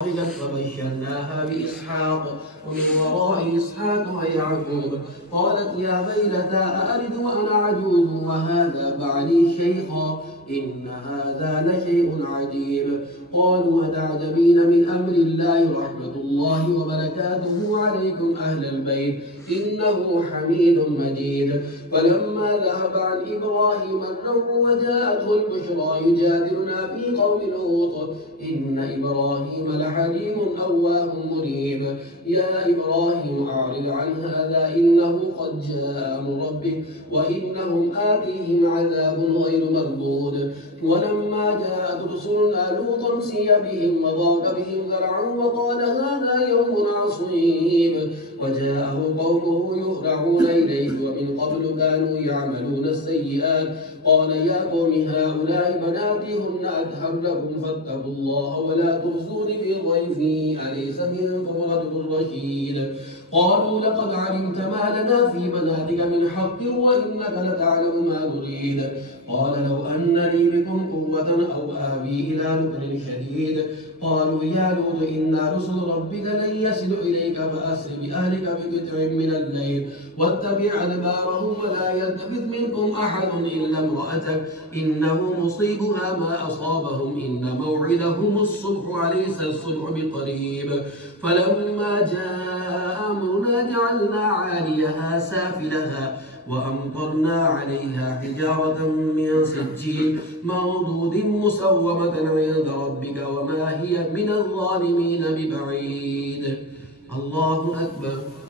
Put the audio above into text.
فبشرناها بإسحاق ومن وراء إسحاق ويعقوب قالت يا ويلتى أألد وأنا عجوز وهذا بعلي شيخا إن هذا لشيء عجيب. قالوا أتعجبين من أمر الله رحمة الله وبركاته عليكم أهل البيت إنه حميد مجيد. فلما ذهب عن إبراهيم الروع وجاءته البشرى يجادلنا في قوم لوط إن إبراهيم لحليم أواه مريب. يا إبراهيم أعرض عن هذا إنه قد جاء أمر ربك وإنهم آتيهم عذاب غير مردود. ولما جاءت رسلنا لوطا سيء بهم وضاق بهم ذرعا وقال هذا يوم عصيب وجاءه قومه يهرعون إليه ومن قبل كانوا يعملون السيئات قال يا قوم هؤلاء بناتي هن أطهر لكم فاتقوا الله ولا تخزون في ضيفي أليس منكم رجل رشيد. قالوا لقد علمت ما لنا في بناتك من حق وإنك لتعلم ما نريد. قال لو أن لي بكم قوة أو آوي إلى ركن شديد. قالوا يا لوط إنا رسل ربك لن يصلوا إليك فأسر بأهلك بقطع من الليل واتبع أدبارهم ولا يلتفت منكم أحد إلا امرأتك إنه مصيبها ما أصابهم إن موعدهم الصبح أليس الصبح بقريب. فلما جاء أمرنا جعلنا عاليها سافلها وأمطرنا عليها حجارة من سجيل منضود مسومة عند ربك وما هي من الظالمين ببعيد. الله أكبر.